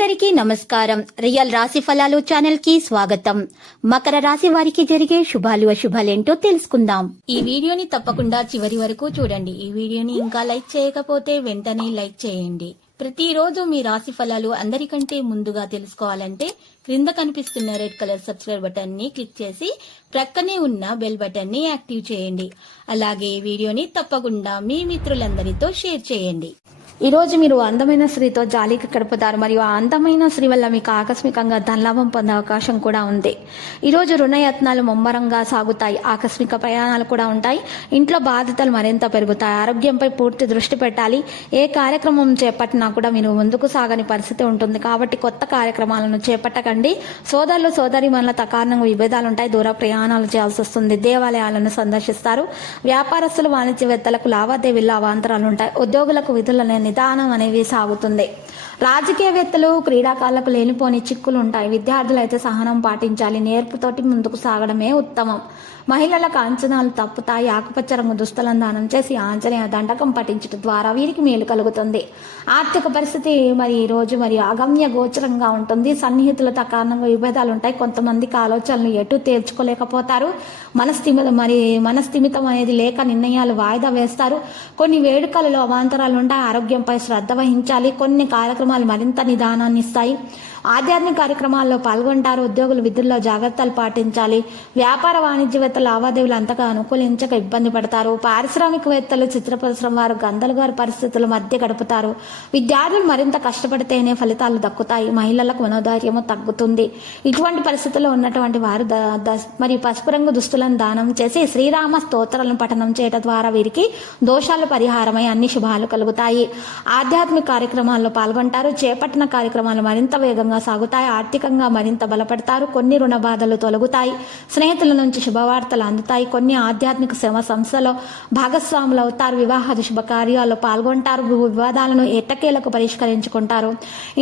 అందరికీ నమస్కారం. రియల్ రాశి ఫలాలు ఛానల్ కి స్వాగతం. మకర రాశి వారికి జరిగే శుభాలు అశుభాలేంటో తెలుసుకుందాం. ఈ వీడియోని తప్పకుండా చివరి వరకు చూడండి. ఈ వీడియోని ఇంకా లైక్ చేయకపోతే వెంటనే లైక్ చేయండి. ప్రతిరోజు మీ రాశి ఫలాలు అందరికంటే ముందుగా తెలుసుకోవాలంటే క్రింద కనిపిస్తున్న రెడ్ కలర్ సబ్స్క్రైబ్ బటన్ ని క్లిక్ చేసి ప్రక్కనే ఉన్న బెల్ బటన్ ని యాక్టివ్ చేయండి. అలాగే ఈ వీడియోని తప్పకుండా మీ మిత్రులందరితో షేర్ చేయండి. ఈ రోజు మీరు అందమైన స్త్రీతో జాలీకి గడుపుతారు మరియు ఆ అందమైన స్త్రీ వల్ల మీకు ఆకస్మికంగా ధనలాభం పొందే అవకాశం కూడా ఉంది. ఈ రోజు రుణయత్నాలు ముమ్మరంగా సాగుతాయి. ఆకస్మిక ప్రయాణాలు కూడా ఉంటాయి. ఇంట్లో బాధ్యతలు మరింత పెరుగుతాయి. ఆరోగ్యంపై పూర్తి దృష్టి పెట్టాలి. ఏ కార్యక్రమం చేపట్టినా కూడా మీరు ముందుకు సాగని పరిస్థితి ఉంటుంది. కాబట్టి కొత్త కార్యక్రమాలను చేపట్టకండి. సోదరులు సోదరిమణుల కారణంగా విభేదాలు ఉంటాయి. దూర ప్రయాణాలు చేయాల్సి వస్తుంది. దేవాలయాలను సందర్శిస్తారు. వ్యాపారస్తులు వాణిజ్యవేత్తలకు లావాదేవీల్లో అవాంతరాలు ఉంటాయి. ఉద్యోగులకు విధుల నిదానం అనేది సాగుతుంది. రాజకీయవేత్తలు క్రీడాకారులకు లేనిపోని చిక్కులు ఉంటాయి. విద్యార్థులు అయితే సహనం పాటించాలి. నేర్పుతోటి ముందుకు సాగడమే ఉత్తమం. మహిళలకు అంచనాలు తప్పుతాయి. ఆకుపచ్చ రంగు దుస్తులను దానం చేసి ఆంజనేయ దండకం పఠించడం ద్వారా వీరికి మేలు కలుగుతుంది. ఆర్థిక పరిస్థితి ఈ రోజు అగమ్య గోచరంగా ఉంటుంది. సన్నిహితులతో కారణంగా విభేదాలు ఉంటాయి. కొంతమందికి ఆలోచనలు ఎటు తేల్చుకోలేకపోతారు. మనస్థిమితం అనేది లేక నిర్ణయాలు వాయిదా వేస్తారు. కొన్ని వేడుకలలో అవాంతరాలు ఉంటాయి. ఆరోగ్యంపై శ్రద్ధ వహించాలి. కొన్ని కార్యక్రమాలు మరింత నిదానాన్ని ఇస్తాయి. ఆధ్యాత్మిక కార్యక్రమాల్లో పాల్గొంటారు. ఉద్యోగులు విధుల్లో జాగ్రత్తలు పాటించాలి. వ్యాపార వాణిజ్యవేత్తలు లావాదేవీలు అంతగా అనుకూలించక ఇబ్బంది పడతారు. పారిశ్రామికవేత్తలు చిత్ర పరిశ్రమ వారు గందరగోళ పరిస్థితుల మధ్య గడుపుతారు. విద్యార్థులు మరింత కష్టపడితేనే ఫలితాలు దక్కుతాయి. మహిళలకు మనోధైర్యము తగ్గుతుంది. ఇటువంటి పరిస్థితుల్లో ఉన్నటువంటి వారు పసుపు రంగు దుస్తులను దానం చేసి శ్రీరామ స్తోత్రాలను పఠనం చేయడం ద్వారా వీరికి దోషాలు పరిహారమై అన్ని శుభాలు కలుగుతాయి. ఆధ్యాత్మిక కార్యక్రమాల్లో పాల్గొంటారు. చేపట్టిన కార్యక్రమాలు మరింత వేగంగా సాగుతాయి. ఆర్థికంగా మరింత బలపడతారు. కొన్ని రుణ బాధలు తొలగుతాయి. స్నేహితుల నుంచి శుభవార్తలు అందుతాయి. కొన్ని ఆధ్యాత్మిక సేవ సంస్థలో భాగస్వాములు అవుతారు. వివాహ శుభకార్యాల్లో పాల్గొంటారు. వివాదాలను ఎట్టకేలకు పరిష్కరించుకుంటారు.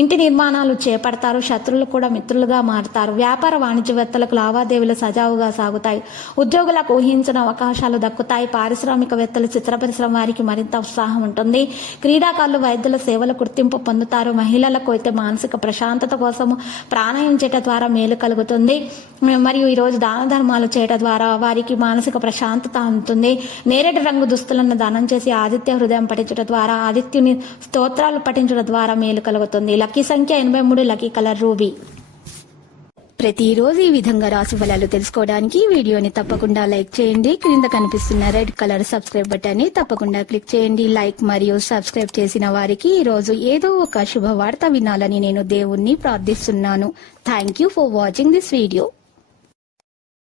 ఇంటి నిర్మాణాలు చేపడతారు. శత్రువులు కూడా మిత్రులుగా మారుతారు. వ్యాపార వాణిజ్యవేత్తలకు లావాదేవీలు సజావుగా సాగుతాయి. ఉద్యోగులకు ఊహించిన అవకాశాలు దక్కుతాయి. పారిశ్రామికవేత్తలు చిత్ర పరిశ్రమ వారికి మరింత ఉత్సాహం ఉంటుంది. క్రీడాకారులు వైద్యుల సేవలు గుర్తింపు పొందుతారు. మహిళలకు అయితే మానసిక ప్రశాంతత కోసము ప్రాణాయామం చేయటం ద్వారా మేలు కలుగుతుంది. మరియు ఈరోజు దాన ధర్మాలు చేయటం ద్వారా వారికి మానసిక ప్రశాంతత ఉంటుంది. నేరేడు రంగు దుస్తులను దానం చేసి ఆదిత్య హృదయం పఠించడం ద్వారా ఆదిత్యుని స్తోత్రాలు పఠించడం ద్వారా మేలు కలుగుతుంది. లక్కీ సంఖ్య 83. Lucky colour ruby. ప్రతిరోజు ఈ విధంగా రాశి ఫలాలు తెలుసుకోవడానికి వీడియోని తప్పకుండా లైక్ చేయండి. క్రింద కనిపిస్తున్న రెడ్ కలర్ సబ్స్క్రైబ్ బటన్ ని తప్పకుండా క్లిక్ చేయండి. లైక్ మరియు సబ్స్క్రైబ్ చేసిన వారికి ఈ రోజు ఏదో ఒక శుభవార్త వినాలని నేను దేవుణ్ణి ప్రార్థిస్తున్నాను. Thank you for watching this video.